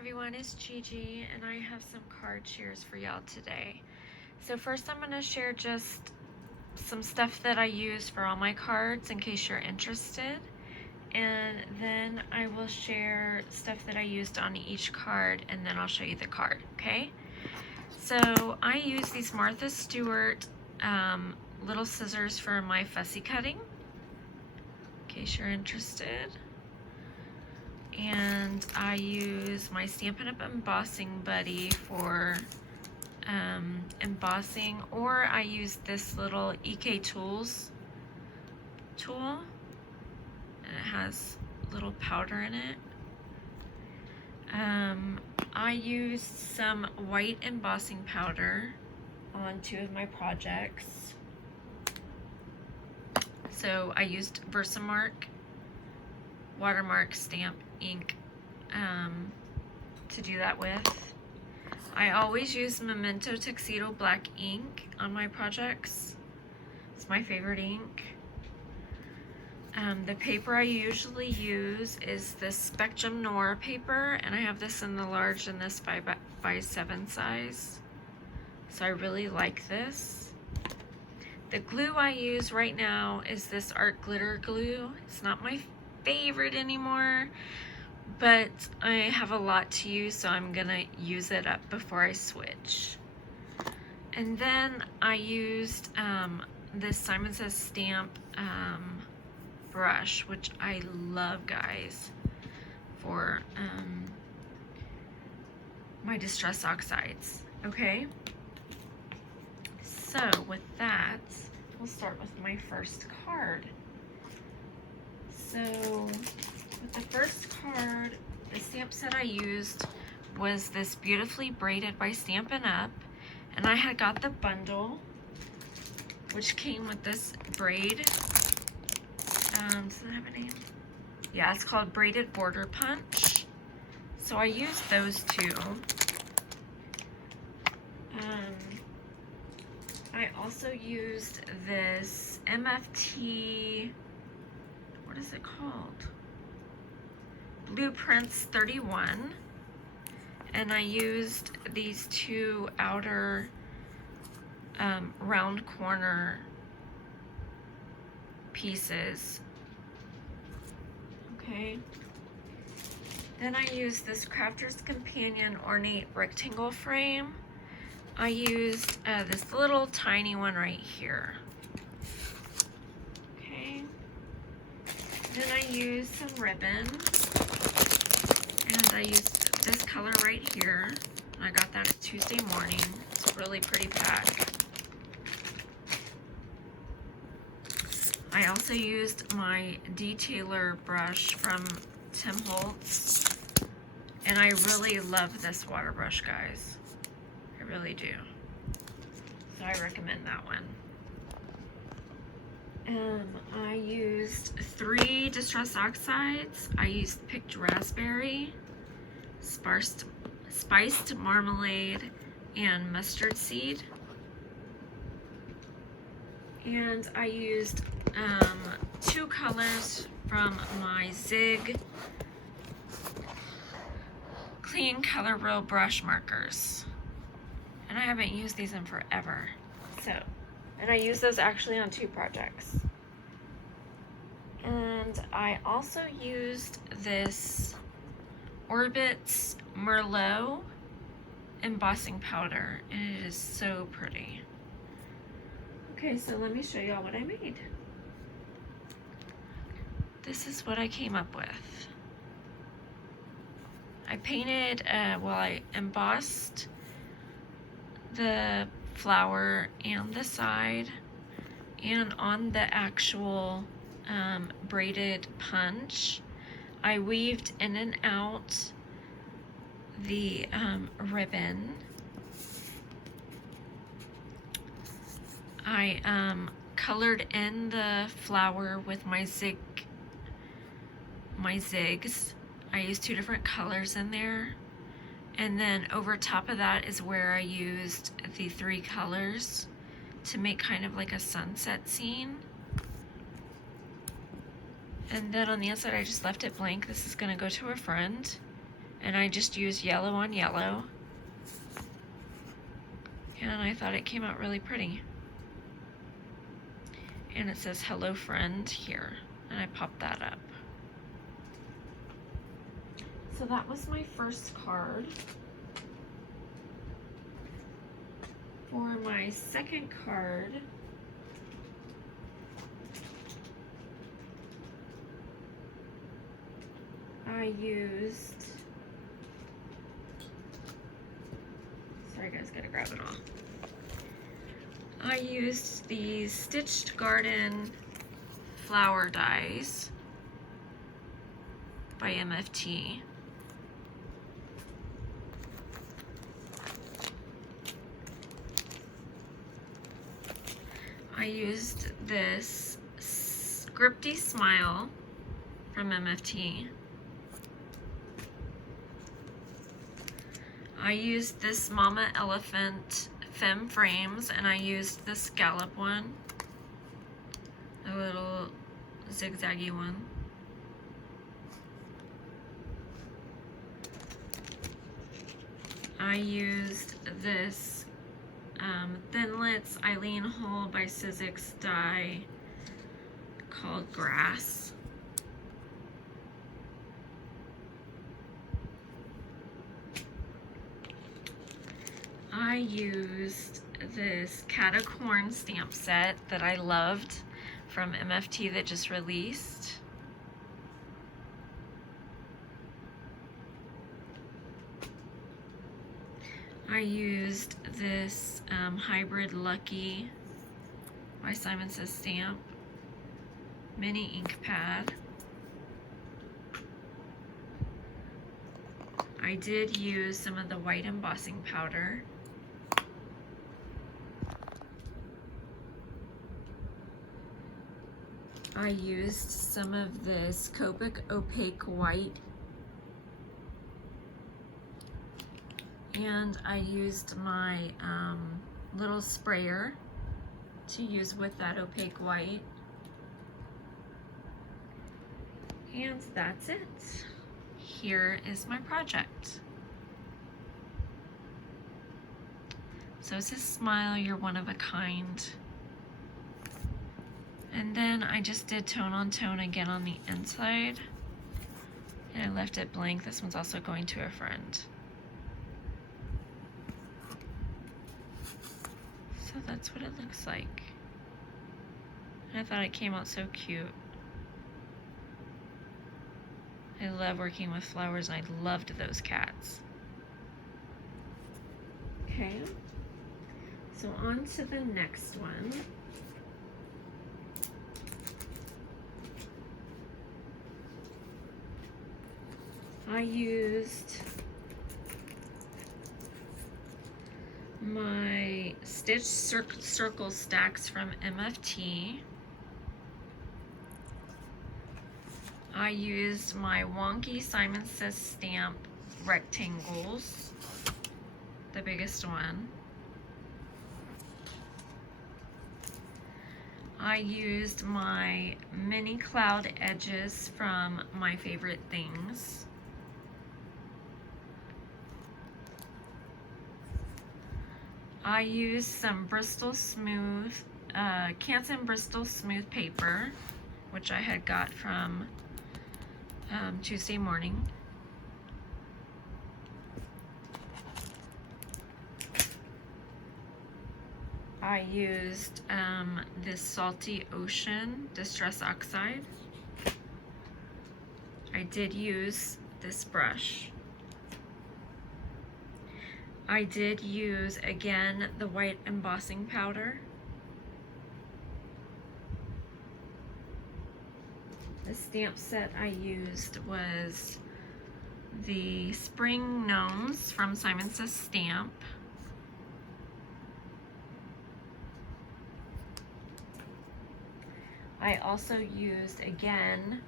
everyone, it's Gigi and I have some card shares for y'all today. So first I'm going to share just some stuff that I use for all my cards in case you're interested. And then I will share stuff that I used on each card and then I'll show you the card, okay? So I use these Martha Stewart little scissors for my fussy cutting, in case you're interested. And I use my Stampin' Up! Embossing Buddy for embossing, or I use this little EK Tools tool, and it has little powder in it. I used some white embossing powder on two of my projects. So I used Versamark watermark stamp ink to do that with. I always use Memento Tuxedo black ink on my projects. It's my favorite ink. The paper I usually use is this Spectrum Noir paper, and I have this in the large and this 5x7 size. So I really like this. The glue I use right now is this art glitter glue. It's not my favorite anymore, but I have a lot to use, so I'm gonna use it up before I switch. And then I used this Simon Says Stamp brush, which I love, guys, for my distress oxides. Okay, so with that, we'll start with my first card. So with the first card, the stamp set I used was this Beautifully Braided by Stampin' Up! And I had got the bundle, which came with this braid. Does it have a name? Yeah, it's called Braided Border Punch. So I used those two. I also used this MFT, what is it called? Blueprints 31. And I used these two outer round corner pieces. Okay. Then I used this Crafter's Companion ornate rectangle frame. I used this little tiny one right here. Okay. Then I used some ribbon, and I used this color right here. I got that Tuesday morning. It's a really pretty pack. I also used my detailer brush from Tim Holtz, and I really love this water brush, guys. I really do. So I recommend that one. I used 3 Distress Oxides. I used Picked Raspberry, Spiced Marmalade, and Mustard Seed. And I used 2 colors from my Zig Clean Color Roll brush markers. And I haven't used these in forever. And I used those actually on 2 projects. And I also used this Orbit's Merlot embossing powder, and it is so pretty. Okay, so let me show y'all what I made. This is what I came up with. I painted, I embossed the flower and the side, and on the actual braided punch, I weaved in and out the ribbon. I colored in the flower with my zigs. I used 2 different colors in there. And then over top of that is where I used the 3 colors to make kind of like a sunset scene. And then on the inside I just left it blank. This is gonna go to a friend. And I just used yellow on yellow. And I thought it came out really pretty. And it says hello friend here. And I popped that up. So that was my first card. For my second card, I used, sorry guys, gotta grab it off. I used these Stitched Garden flower dies by MFT. I used this Scripty Smile from MFT. I used this Mama Elephant Femme Frames, and I used the scallop one, a little zigzaggy one. I used this Thinlits Eileen Hole by Sizzix die called Grass. I used this Catacorn stamp set that I loved from MFT that just released. I used this Hybrid Lucky by Simon Says Stamp mini ink pad. I did use some of the white embossing powder. I used some of this Copic Opaque White, and I used my little sprayer to use with that opaque white. And that's it. Here is my project. So it says smile, you're one of a kind. And then I just did tone on tone again on the inside. And I left it blank. This one's also going to a friend. So that's what it looks like. I thought it came out so cute. I love working with flowers, and I loved those cats. Okay, so on to the next one. I used my Stitch Circle Stacks from MFT. I used my wonky Simon Says Stamp rectangles, the biggest one. I used my mini cloud edges from My Favorite Things. I used some Bristol Smooth, Canson Bristol Smooth paper, which I had got from Tuesday morning. I used this Salty Ocean Distress Oxide. I did use this brush. I did use, again, the white embossing powder. The stamp set I used was the Spring Gnomes from Simon Says Stamp. I also used, again,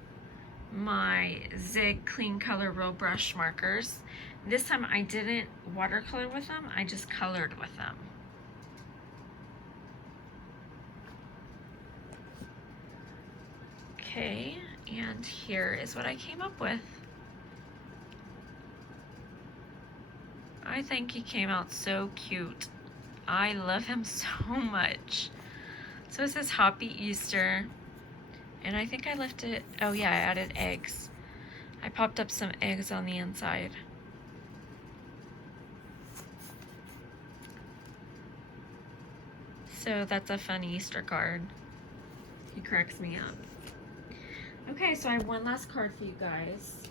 my Zig Clean Color Real Brush markers. This time I didn't watercolor with them, I just colored with them. Okay, and here is what I came up with. I think he came out so cute. I love him so much. So it says Happy Easter. And I think I left it, oh yeah, I added eggs. I popped up some eggs on the inside. So that's a fun Easter card. He cracks me up. Okay, so I have one last card for you guys.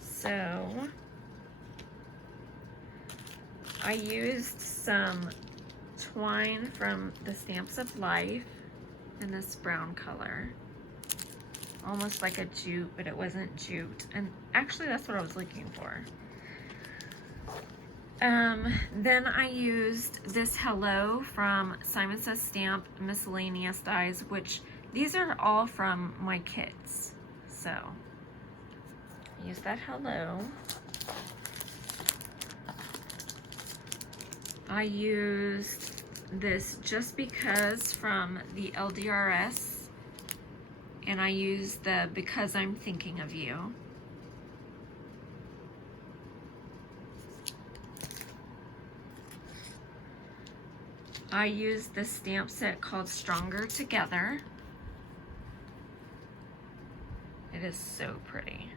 So I used some twine from the Stamps of Life in this brown color. Almost like a jute, but it wasn't jute. And actually that's what I was looking for. Then I used this Hello from Simon Says Stamp Miscellaneous Dies, which these are all from my kits. So I used that Hello. I used this Just Because from the LDRS, and I used the Because I'm Thinking of You. I used this stamp set called Stronger Together. It is so pretty.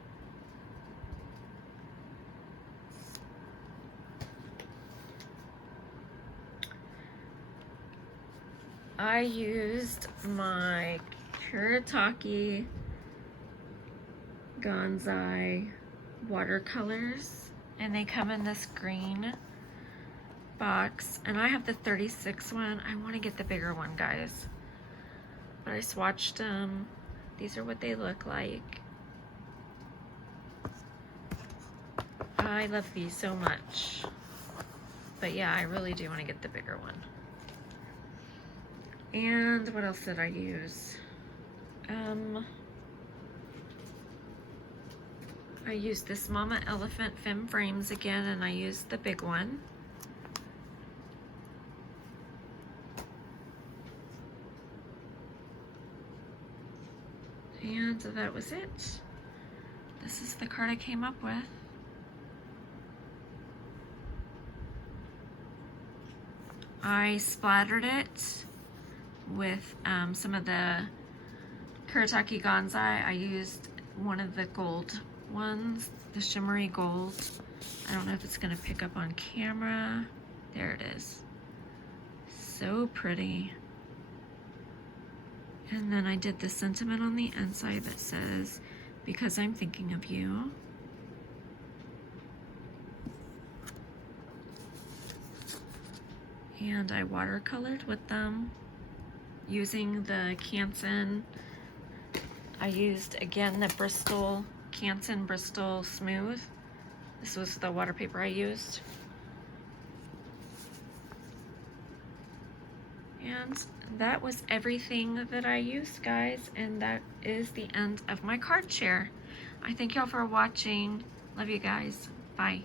I used my Kuretake Gonzai watercolors, and they come in this green box, and I have the 36 one. I want to get the bigger one, guys, but I swatched them. These are what they look like. I love these so much, but yeah, I really do want to get the bigger one. And what else did I use? I used this Mama Elephant Femme Frames again, and I used the big one. And that was it. This is the card I came up with. I splattered it with some of the Kuretake Gonzai. I used one of the gold ones, the shimmery gold. I don't know if it's gonna pick up on camera. There it is. So pretty. And then I did the sentiment on the inside that says, Because I'm Thinking of You. And I watercolored with them using the Canson. I used, again, the Bristol, Canson Bristol Smooth. This was the water paper I used. And that was everything that I used, guys, and that is the end of my card share. I thank y'all for watching. Love you guys. Bye.